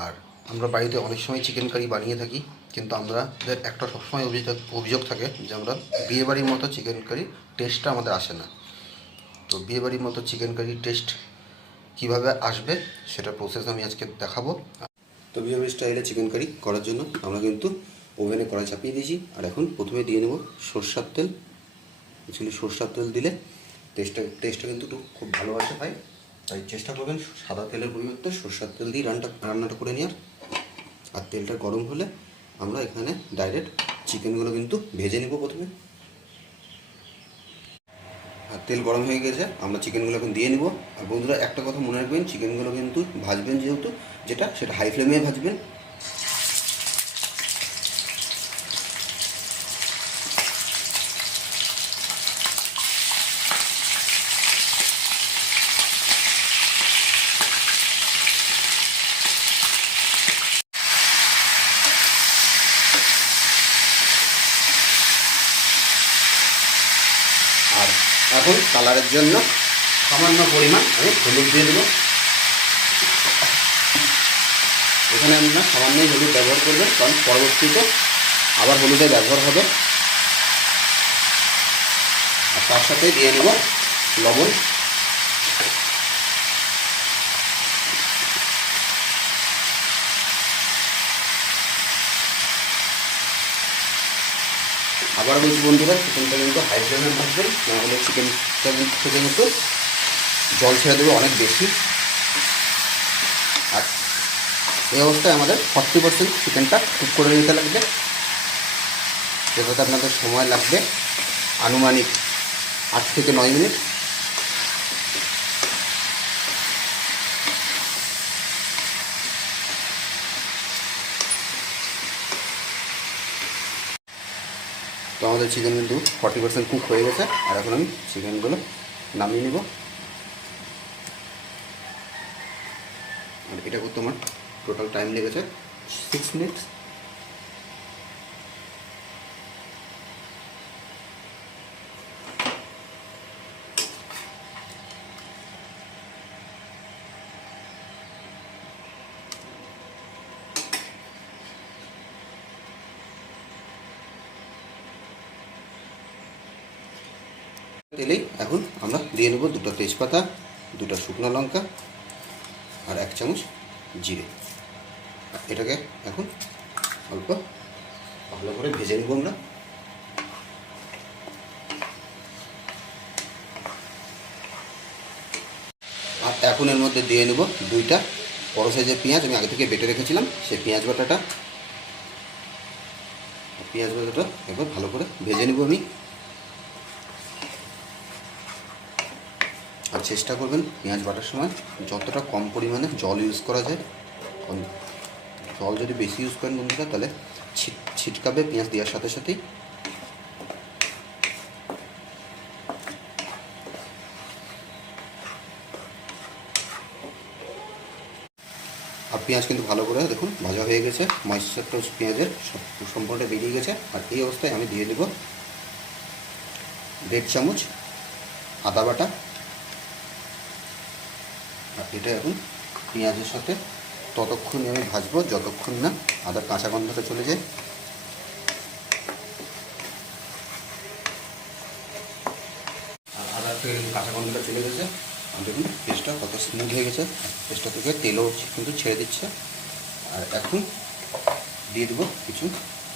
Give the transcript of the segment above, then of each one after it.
আর আমরা বাড়িতে অনেক সময় চিকেন কারি বানিয়ে থাকি, কিন্তু আমাদের একটা সবসময় অভিযোগ থাকে যে আমরা বিয়েবাড়ির মতো চিকেন কারি টেস্টটা আমাদের আসে না। তো বিয়েবাড়ির মতো চিকেন কারির টেস্ট কীভাবে আসবে সেটা প্রসেস আমি আজকে দেখাবো। তো বিয়েবাড়ি স্টাইলে চিকেন কারি করার জন্য আমরা কিন্তু ওভেনে কড়াই চাপিয়ে দিয়েছি। আর এখন প্রথমে দিয়ে নেব সরষের তেল। অ্যাকচুয়ালি সরষের তেল দিলে টেস্টটা কিন্তু একটু খুব ভালো আসে ভাই, তাই চেষ্টা করবেন সাদা তেলের পরিবর্তে সরষের তেল দিয়ে রান্নাটা করে নেওয়ার। আর তেলটা গরম হলে আমরা এখানে ডাইরেক্ট চিকেনগুলো কিন্তু ভেজে নেব প্রথমে। আর তেল গরম হয়ে গেছে, আমরা চিকেনগুলো এখন দিয়ে নিব। আর বন্ধুরা একটা কথা মনে রাখবেন, চিকেনগুলো কিন্তু ভাজবেন যেহেতু সেটা হাই ফ্লেমে ভাজবেন। আর এখন কালারের জন্য সামান্য পরিমাণ আমি হলুদ দিয়ে দেবো। এখানে আমরা সামান্যই হলুদ ব্যবহার করবেন, কারণ পরবর্তীতে আবার হলুদের ব্যবহার হবে। আর তার সাথে দিয়ে নেব লবণ। আবার বলছি বন্ধুরা, চিকেনটা কিন্তু হাই ফ্লেমে ভাজবেন, নাহলে চিকেনটা থেকে কিন্তু জল ছেড়ে দেবে অনেক বেশি। আর এই অবস্থায় আমাদের 40% চিকেনটা কুক করে নিতে লাগবে। যেটাতে আপনাদের সময় লাগবে আনুমানিক 8 থেকে 9 মিনিট। তো আমাদের চিকেন কিন্তু 40% কুক হয়ে গেছে। আর এখন আমি চিকেনগুলো নামিয়ে নিব। আর এটা করতে আমার টোটাল টাইম লেগেছে 6 মিনিট। তেলেই এখন আমরা দিয়ে নেব 2টা তেজপাতা, 2টা শুকনো লঙ্কা আর 1 চামচ জিরে। এটাকে এখন অল্প ভালো করে ভেজে নেব আমরা। আর এখন এর মধ্যে দিয়ে নেব 2টা বড় সাইজের পেঁয়াজ, আমি আগে থেকে বেটে রেখেছিলাম সেই পেঁয়াজ বাটাটা। এবার ভালো করে ভেজে নেব আমি। আর চেষ্টা করবেন পেঁয়াজ বাটার সময় যতটা কম পরিমাণে জল ইউজ করা যায়। জল যদি বেশি ইউজ করেন বন্ধুরা, তাহলে ছিটকাবে পেঁয়াজ দেওয়ার সাথে সাথেই। আর পেঁয়াজ কিন্তু ভালো করে দেখুন ভাজা হয়ে গেছে, ময়েশ্চারটা পেঁয়াজের সম্পূর্ণ বেরিয়ে গেছে। আর এই অবস্থায় আমি দিয়ে দেব 1.5 চামচ আদা বাটা। আর এটা এখন পেঁয়াজের সাথে ততক্ষণ আমি ভাজবো যতক্ষণ না আদার কাঁচা গন্ধটা চলে যায়। আর আদার থেকে কাঁচা গন্ধটা চলে গেছে। আর দেখুন পেস্টটা কত স্মুথ হয়ে গেছে, পেস্টটা থেকে তেলও কিন্তু ছেড়ে দিচ্ছে। আর এখন দিয়ে দেবো কিছু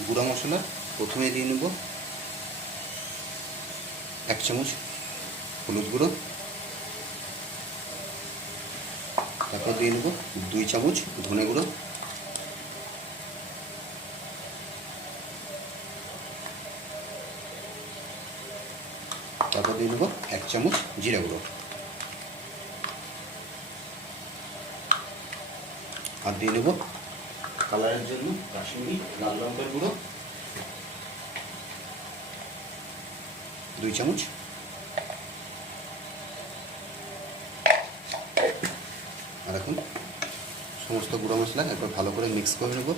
গুঁড়া মশলা। প্রথমে দিয়ে নেব 1 চামচ হলুদ গুঁড়ো, তারপর দিয়ে নেব 2 চামচ ধনে গুঁড়ো, তারপর দিয়ে নেব 1 চামচ জিরা গুঁড়ো। আর দিয়ে নেব কালারের জন্য কাশ্মীরি লাল লঙ্কার গুঁড়ো 2 চামচ। আর এখন সমস্ত গুঁড়ো মশলা একবার ভালো করে মিক্স করে নেব।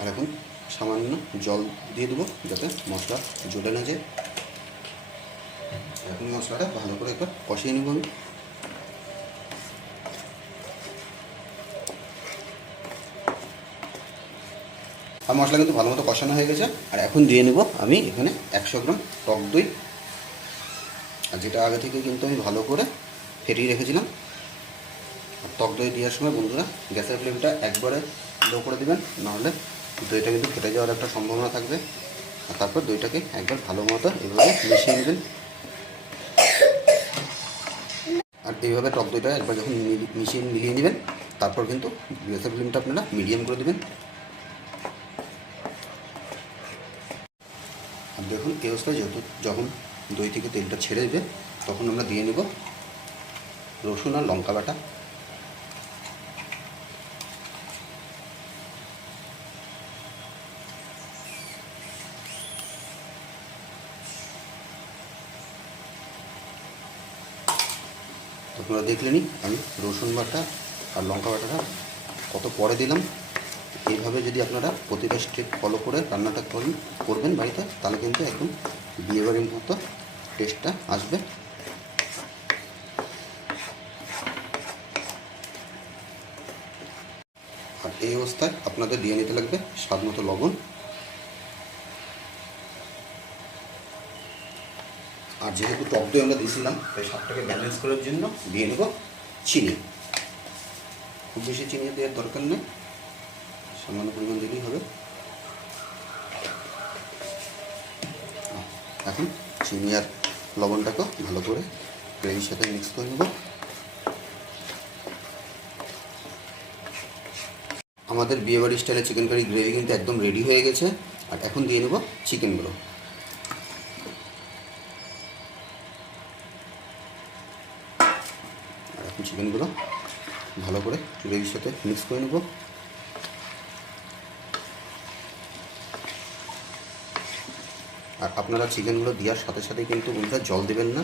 আর এখন সামান্য জল দিয়ে দেবো যাতে মশলা জ্বলে না যায়। এখন মশলাটা ভালো করে একবার কষিয়ে নেব আমি। মশলা কিন্তু ভালো মতো কষানো হয়ে গেছে। আর এখন দিয়ে নেব আমি এখানে 100 গ্রাম টক দই, আর যেটা আগে থেকে কিন্তু আমি ভালো করে ফেটিয়ে রেখেছিলাম। আর টক দই দেওয়ার সময় বন্ধুরা গ্যাসের ফ্লেমটা একবারে লো করে দেবেন, নাহলে দইটা কিন্তু ফেটে যাওয়ার একটা সম্ভাবনা থাকবে। আর তারপর দইটাকে একবার ভালো মতো এভাবে মিশিয়ে নেবেন। আর এইভাবে টক দইটা একবার যখন মিলিয়ে নেবেন, তারপর কিন্তু গ্যাসের ফ্লেমটা আপনারা মিডিয়াম করে দেবেন। আর দেখুন এই অবস্থায় যখন দই থেকে তেলটা ছেড়ে দেবে, তখন আমরা দিয়ে নেব রসুন আর লঙ্কা বাটা। আপনারা দেখলেনই আমি রসুন বাটা আর লঙ্কা বাটাটা কত পরে দিলাম। এইভাবে যদি আপনারা প্রতিটা স্টেপ ফলো করে রান্নাটা করবেন বাড়িতে, তাহলে কিন্তু একদম বিয়েবাড়ির মতো টেস্টটা আসবে। আর এই অবস্থায় আপনাদের দিয়ে নিতে লাগবে স্বাদ মতো লবণ। আর যেহেতু টক দই আমরা দিয়েছিলাম, তাই স্বাদটাকে ব্যালেন্স করার জন্য দিয়ে নেব চিনি। খুব বেশি চিনি দেওয়ার দরকার নেই, সামান্য পরিমাণ দিলেই হবে। এখন চিনি আর লবণটাকে ভালো করে গ্রেভির সাথে মিক্স করে নেব। আমাদের বিয়েবাড়ি স্টাইলে চিকেন কারি গ্রেভি কিন্তু একদম রেডি হয়ে গেছে। আর এখন দিয়ে নেব চিকেনগুলো। আর এখন চিকেনগুলো ভালো করে গ্রেভির সাথে মিক্স করে নেব। আর আপনারা চিকেনগুলো দেওয়ার সাথে সাথে কিন্তু বন্ধুরা জল দেবেন না,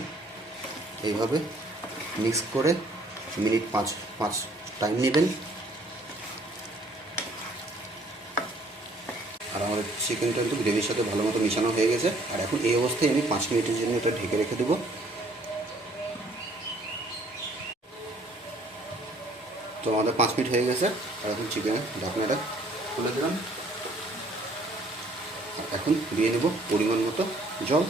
এইভাবে মিক্স করে মিনিট 5 টাইম নেবেন। আর আমাদের চিকেনটা কিন্তু গ্রেভির সাথে ভালো মতো মিশানো হয়ে গেছে। আর এখন এই অবস্থায় আমি 5 মিনিটের জন্য এটা ঢেকে রেখে দেবো। তো আমাদের 5 মিনিট হয়ে গেছে। আর এখন চিকেনের ঢাকনাটা খুলে দিলাম। আর এখন দিয়ে নেব পরিমাণ মতো জল।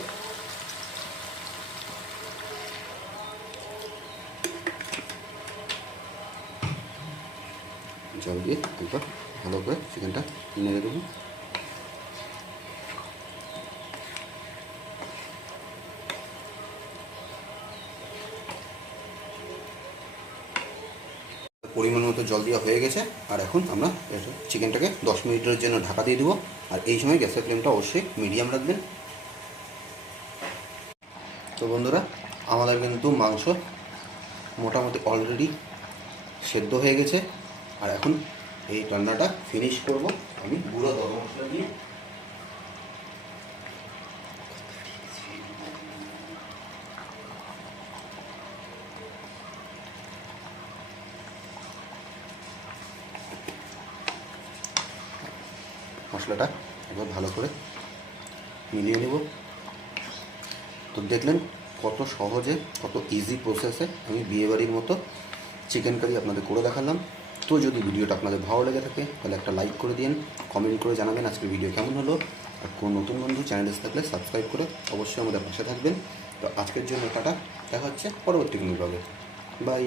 জল দিয়ে একবার ভালো করে চিকেনটা নেড়ে দেবো। পরিমাণ মতো জল দেওয়া হয়ে গেছে। আর এখন আমরা চিকেনটাকে 10 মিনিটের জন্য ঢাকা দিয়ে দেবো। আর এই সময় গ্যাসের ফ্লেমটা অবশ্যই মিডিয়াম রাখবেন। তো বন্ধুরা, আমাদের কিন্তু মাংস মোটামুটি অলরেডি সেদ্ধ হয়ে গেছে। আর এখন এই রান্নাটা ফিনিশ করব আমি গুঁড়ো গরম মশলা দিয়ে। মশলাটা একবার ভালো করে মিলিয়ে নেব। তো দেখলেন কত সহজে, কত ইজি প্রসেসে আমি বিয়েবাড়ির মতো চিকেন কারি আপনাদের করে দেখালাম। তো যদি ভিডিওটা আপনাদের ভালো লেগে থাকে, তাহলে একটা লাইক করে দিন, কমেন্ট করে জানাবেন আজকের ভিডিও কেমন হলো। আর কোনো নতুন বন্ধু চ্যানেলে থাকলে সাবস্ক্রাইব করে অবশ্যই আমাদের পাশে থাকবেন। তো আজকের জন্য টাটা, দেখা হচ্ছে পরবর্তী কোনো ব্লগে। বাই।